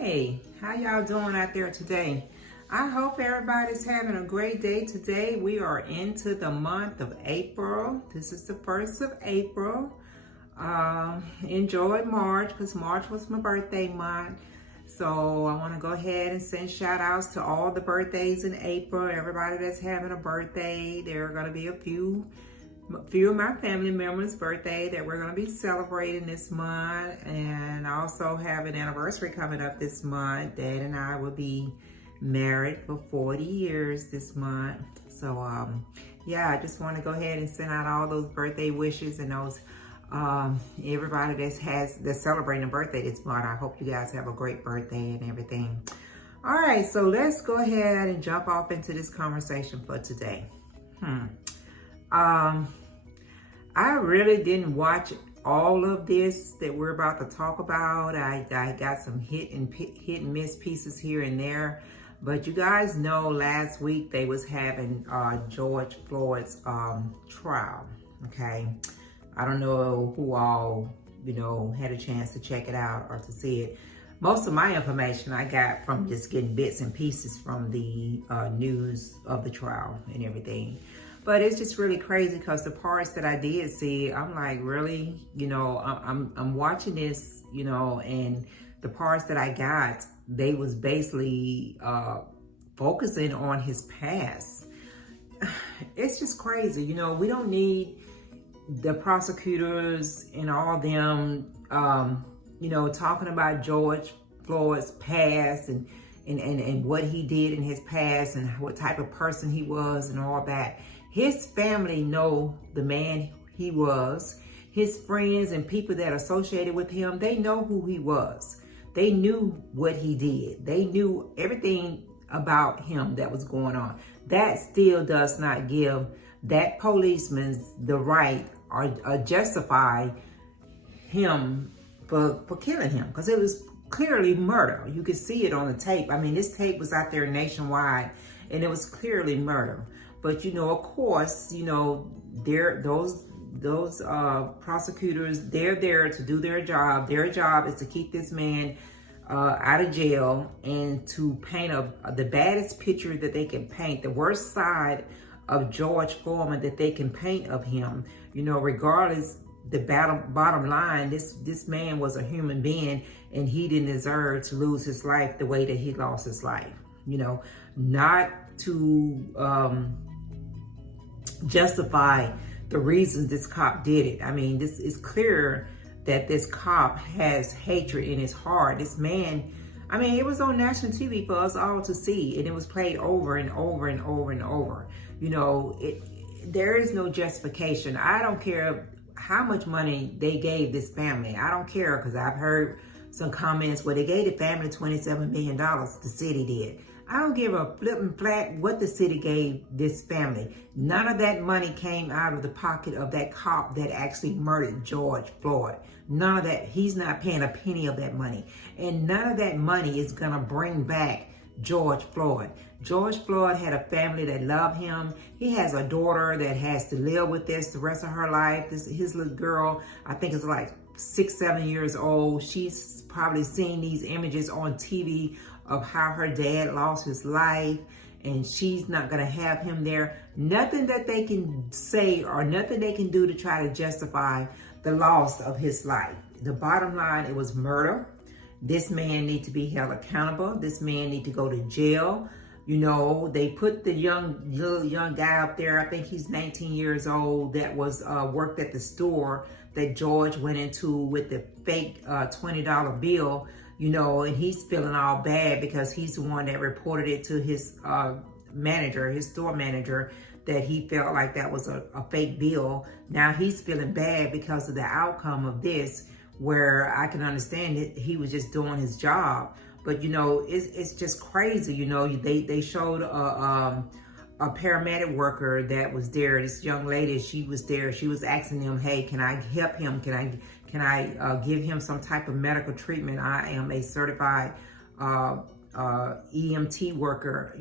Hey, how y'all doing out there today? I hope everybody's having a great day today. We are into the month of April. This is the 1st of April. Enjoyed March because March was my birthday month. So I want to go ahead and send shout outs to all the birthdays in April. Everybody that's having a birthday. There are going to be a few of my family members' birthday that we're going to be celebrating this month, and I also have an anniversary coming up this month. Dad and I will be married for 40 years this month. So yeah, I just want to go ahead and send out all those birthday wishes and those everybody that's celebrating a birthday this month. I hope you guys have a great birthday and everything. All right, so let's go ahead and jump off into this conversation for today. I really didn't watch all of this that we're about to talk about. I got some hit and miss pieces here and there, but you guys know last week they was having George Floyd's trial. Okay, I don't know who all had a chance to check it out or to see it. Most of my information I got from just getting bits and pieces from the news of the trial and everything. But it's just really crazy because the parts that I did see, I'm like, really? I'm watching this, and the parts that I got, they was basically focusing on his past. It's just crazy. We don't need the prosecutors and all them, talking about George Floyd's past and what he did in his past and what type of person he was and all that. His family know the man he was. His friends and people that associated with him, they know who he was. They knew what he did. They knew everything about him that was going on. That still does not give that policeman the right or justify him for killing him, because it was clearly murder. You could see it on the tape. I mean, this tape was out there nationwide and it was clearly murder. But of course, those prosecutors, they're there to do their job. Their job is to keep this man out of jail and to paint the baddest picture that they can paint, the worst side of George Foreman that they can paint of him. Regardless, the bottom line, this man was a human being and he didn't deserve to lose his life the way that he lost his life. Not to justify the reasons this cop did it. I mean, this is clear that this cop has hatred in his heart. This man, I mean, it was on national TV for us all to see, and it was played over and over and over and over. There is no justification. I don't care how much money they gave this family. I don't care, because I've heard some comments where they gave the family $27 million, the city did. I don't give a flipping flat what the city gave this family. None of that money came out of the pocket of that cop that actually murdered George Floyd. None of that. He's not paying a penny of that money. And none of that money is going to bring back George Floyd. George Floyd had a family that loved him. He has a daughter that has to live with this the rest of her life. His little girl, I think, is like 6, 7 years old. She's probably seen these images on TV of how her dad lost his life, and she's not gonna have him there. Nothing that they can say or nothing they can do to try to justify the loss of his life. The bottom line, it was murder. This man needs to be held accountable. This man needs to go to jail. They put the young guy up there, I think he's 19 years old, that was worked at the store that George went into with the fake $20 bill, and he's feeling all bad because he's the one that reported it to his manager, his store manager, that he felt like that was a fake bill. Now he's feeling bad because of the outcome of this, where I can understand it. He was just doing his job. But, it's just crazy. They showed a paramedic worker that was there. This young lady, she was there. She was asking him, hey, can I help him? Can I give him some type of medical treatment? I am a certified EMT worker,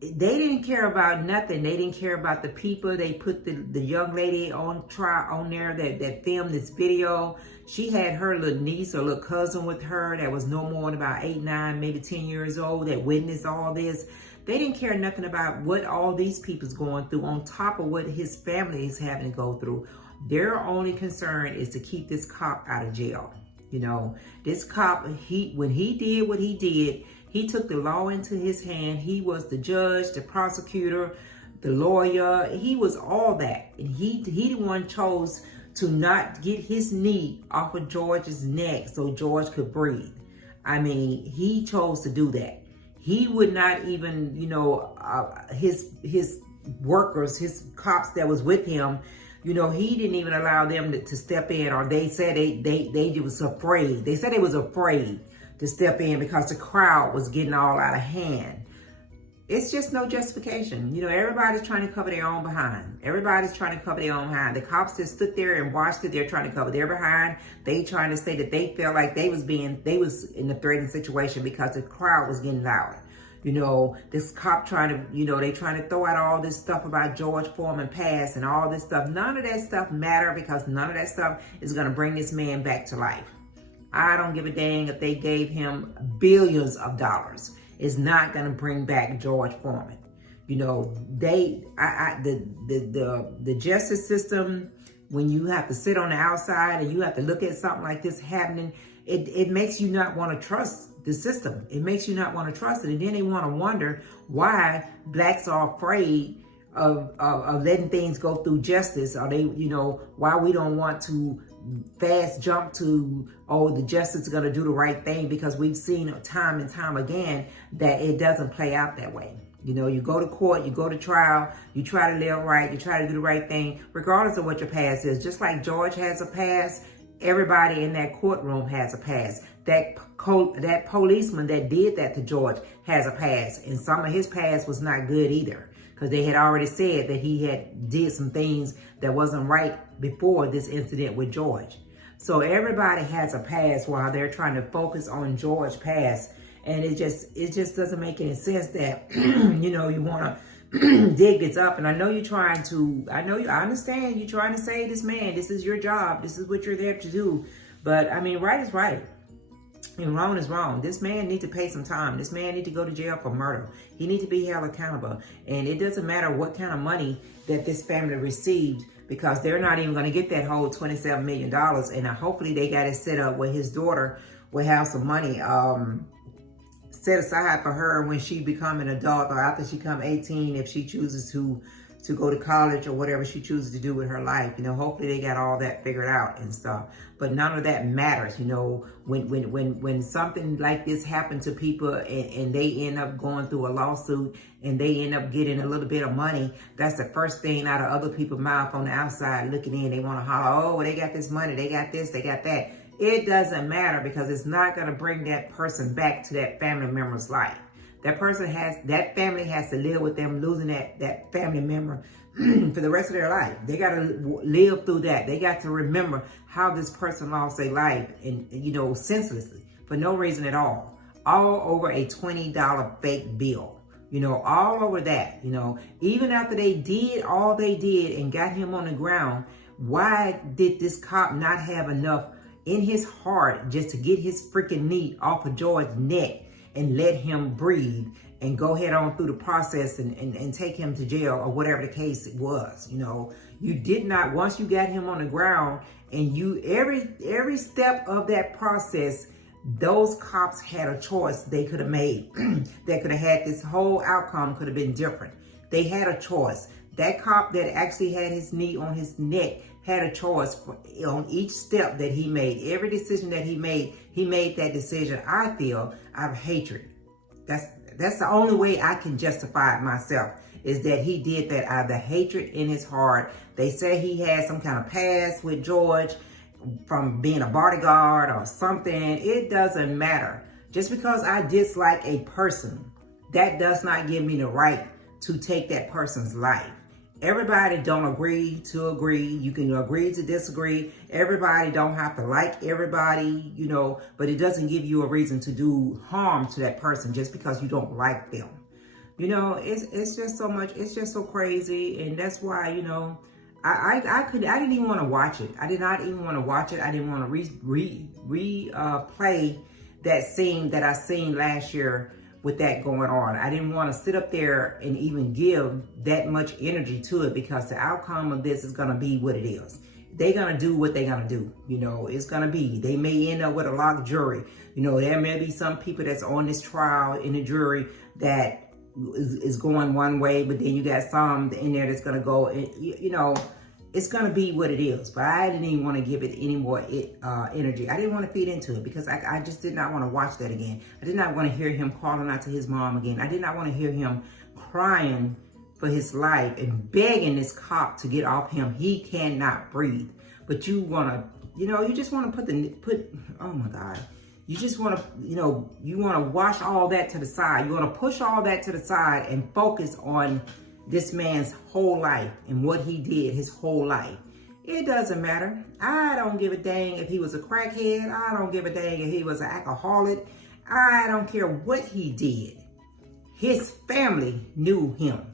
they didn't care about nothing. They didn't care about the people. They put the young lady on trial on there that filmed this video. She had her little niece or little cousin with her that was no more than about 8, 9, maybe 10 years old that witnessed all this. They didn't care nothing about what all these people's going through on top of what his family is having to go through. Their only concern is to keep this cop out of jail. You know, this cop, when he did what he did, he took the law into his hand. He was the judge, the prosecutor, the lawyer. He was all that. And he the one chose to not get his knee off of George's neck so George could breathe. I mean, he chose to do that. He would not even, you know, his workers, his cops that was with him, you know, he didn't even allow them to step in, or they said they was afraid. They said they was afraid to step in because the crowd was getting all out of hand. It's just no justification. You know, everybody's trying to cover their own behind. Everybody's trying to cover their own behind. The cops just stood there and watched it. They're trying to cover their behind. They trying to say that they felt like they was in a threatened situation because the crowd was getting louder. You know, this cop trying to, you know, they trying to throw out all this stuff about George Foreman past and all this stuff. None of that stuff matter because none of that stuff is going to bring this man back to life. I don't give a dang if they gave him billions of dollars. It's not going to bring back George Foreman. You know, the justice system, when you have to sit on the outside and you have to look at something like this happening, it makes you not want to trust the system. It makes you not want to trust it. And then they want to wonder why blacks are afraid of letting things go through justice. Or they, you know, why we don't want to fast jump to, oh, the justice is going to do the right thing, because we've seen time and time again that it doesn't play out that way. You know, you go to court, you go to trial, you try to live right, you try to do the right thing, regardless of what your past is. Just like George has a past, everybody in that courtroom has a past. That policeman that did that to George has a past, and some of his past was not good either, because they had already said that he had did some things that wasn't right before this incident with George. So everybody has a past while they're trying to focus on George's past, and it just doesn't make any sense that you know, you want to dig this up. And I know I understand you're trying to save this man. This is your job. This is what you're there to do. But I mean, right is right and wrong is wrong. This man needs to pay some time. This man needs to go to jail for murder. He needs to be held accountable. And it doesn't matter what kind of money that this family received, because they're not even going to get that whole $27 million. And hopefully they got it set up where his daughter will have some money set aside for her when she become an adult, or after she become 18, if she chooses to go to college or whatever she chooses to do with her life. You know, hopefully they got all that figured out and stuff. But none of that matters. You know, when something like this happens to people and they end up going through a lawsuit and they end up getting a little bit of money, that's the first thing out of other people's mouth on the outside looking in. They want to holler, oh, well, they got this money, they got this, they got that. It doesn't matter, because it's not going to bring that person back to that family member's life. That family has to live with them losing that family member for the rest of their life. They got to live through that. They got to remember how this person lost their life, and, you know, senselessly, for no reason at all over a $20 fake bill. You know, all over that. You know, even after they did all they did and got him on the ground, why did this cop not have enough in his heart just to get his freaking knee off of George's neck and let him breathe and go head on through the process and take him to jail, or whatever the case was? You know, you did not, once you got him on the ground, and you, every step of that process, those cops had a choice they could have made. They could have had, this whole outcome could have been different. They had a choice. That cop that actually had his knee on his neck had a choice on each step that he made. Every decision that he made that decision, I feel, out of hatred. That's the only way I can justify it myself, is that he did that out of the hatred in his heart. They say he had some kind of past with George from being a bodyguard or something. It doesn't matter. Just because I dislike a person, that does not give me the right to take that person's life. Everybody don't agree to agree. You can agree to disagree. Everybody don't have to like everybody, you know, but it doesn't give you a reason to do harm to that person just because you don't like them. You know, it's just so much. It's just so crazy, and that's why, you know, I didn't even want to watch it. I did not even want to watch it. I didn't want to play that scene that I seen last year with that going on. I didn't want to sit up there and even give that much energy to it, because the outcome of this is going to be what it is. They're going to do what they're going to do. You know, it's going to be, they may end up with a locked jury. You know, there may be some people that's on this trial in the jury that is going one way, but then you got some in there that's going to go, you know, it's going to be what it is. But I didn't even want to give it any more energy. I didn't want to feed into it, because I just did not want to watch that again. I did not want to hear him calling out to his mom again. I did not want to hear him crying for his life and begging this cop to get off him. He cannot breathe. But you want to, you know, you just want to oh my God. You just want to, you know, you want to wash all that to the side. You want to push all that to the side and focus on this man's whole life and what he did his whole life. It doesn't matter. I don't give a dang if he was a crackhead. I don't give a dang if he was an alcoholic. I don't care what he did. His family knew him.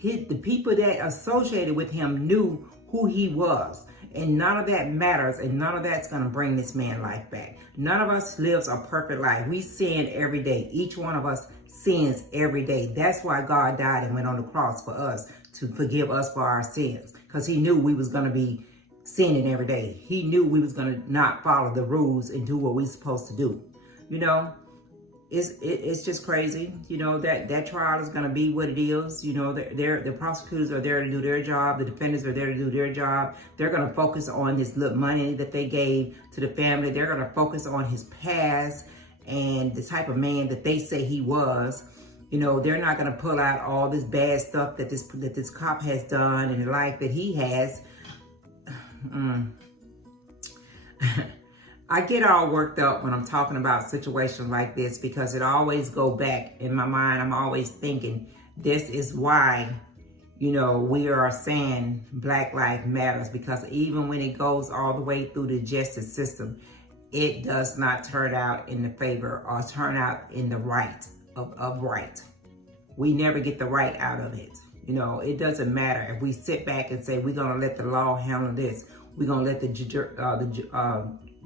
The people that associated with him knew who he was. And none of that matters, and none of that's going to bring this man life back. None of us lives a perfect life. We sin every day. Each one of us sins every day. That's why God died and went on the cross for us, to forgive us for our sins, because he knew we was going to be sinning every day. He knew we was going to not follow the rules and do what we supposed to do. You know, it's just crazy. You know, that trial is going to be what it is. You know, the prosecutors are there to do their job. The defendants are there to do their job. They're going to focus on this little money that they gave to the family. They're going to focus on his past and the type of man that they say he was. You know, they're not going to pull out all this bad stuff that this cop has done in the life that he has. I get all worked up when I'm talking about situations like this, because it always go back in my mind. I'm always thinking, this is why, you know, we are saying Black Lives Matters, because even when it goes all the way through the justice system, it does not turn out in the favor or turn out in the right of right. We never get the right out of it. You know, it doesn't matter if we sit back and say, we're going to let the law handle this. We're going to let the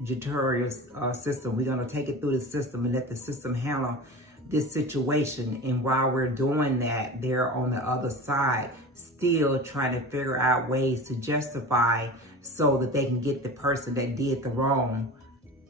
judicial system, we're going to take it through the system and let the system handle this situation. And while we're doing that, they're on the other side still trying to figure out ways to justify so that they can get the person that did the wrong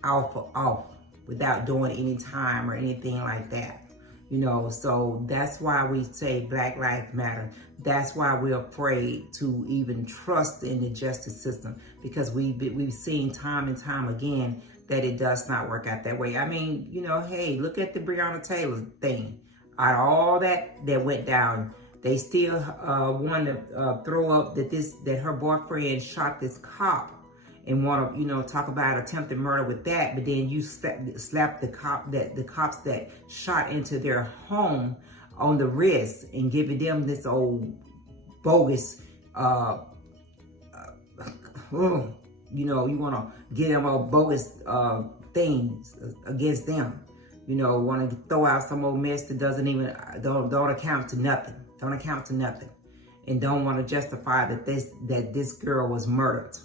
off without doing any time or anything like that. You know, so that's why we say Black Lives Matter. That's why we're afraid to even trust in the justice system, because we've seen time and time again that it does not work out that way. I mean, you know, hey, look at the Breonna Taylor thing. Out of all that went down, they still wanted to throw up that her boyfriend shot this cop, and want to, you know, talk about attempted murder with that. But then you slap the cops that shot into their home on the wrist and giving them this old bogus, you know, you want to get them all bogus things against them. You know, want to throw out some old mess that doesn't even, don't account to nothing. Don't account to nothing. And don't want to justify that this girl was murdered.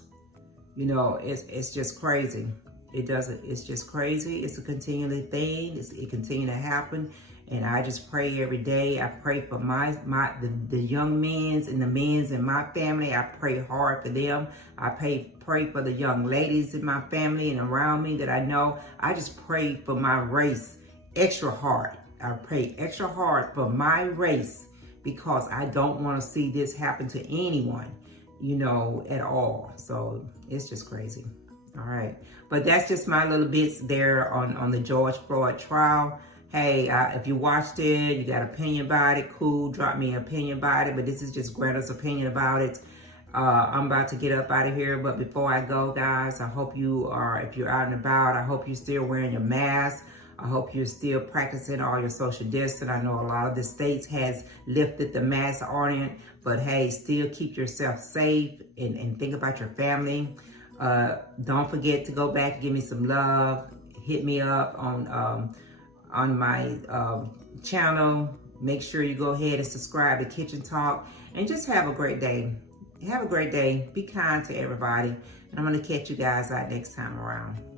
You know, it's just crazy. It's just crazy. It's a continually thing. It continue to happen. And I just pray every day. I pray for the young men's and the men's in my family. I pray hard for them. I pray for the young ladies in my family and around me that I know. I just pray for my race extra hard. I pray extra hard for my race, because I don't want to see this happen to anyone, you know, at all. So it's just crazy. All right. But that's just my little bits there on the George Floyd trial. Hey, if you watched it, you got an opinion about it, cool. Drop me an opinion about it. But this is just Greta's opinion about it. I'm about to get up out of here. But before I go, guys, I hope you are, if you're out and about, I hope you're still wearing your mask. I hope you're still practicing all your social distance. I know a lot of the states has lifted the mask ordinance, but hey, still keep yourself safe and think about your family. Don't forget to go back and give me some love. Hit me up on my channel. Make sure you go ahead and subscribe to Kitchen Talk and just have a great day. Have a great day. Be kind to everybody. And I'm going to catch you guys out next time around.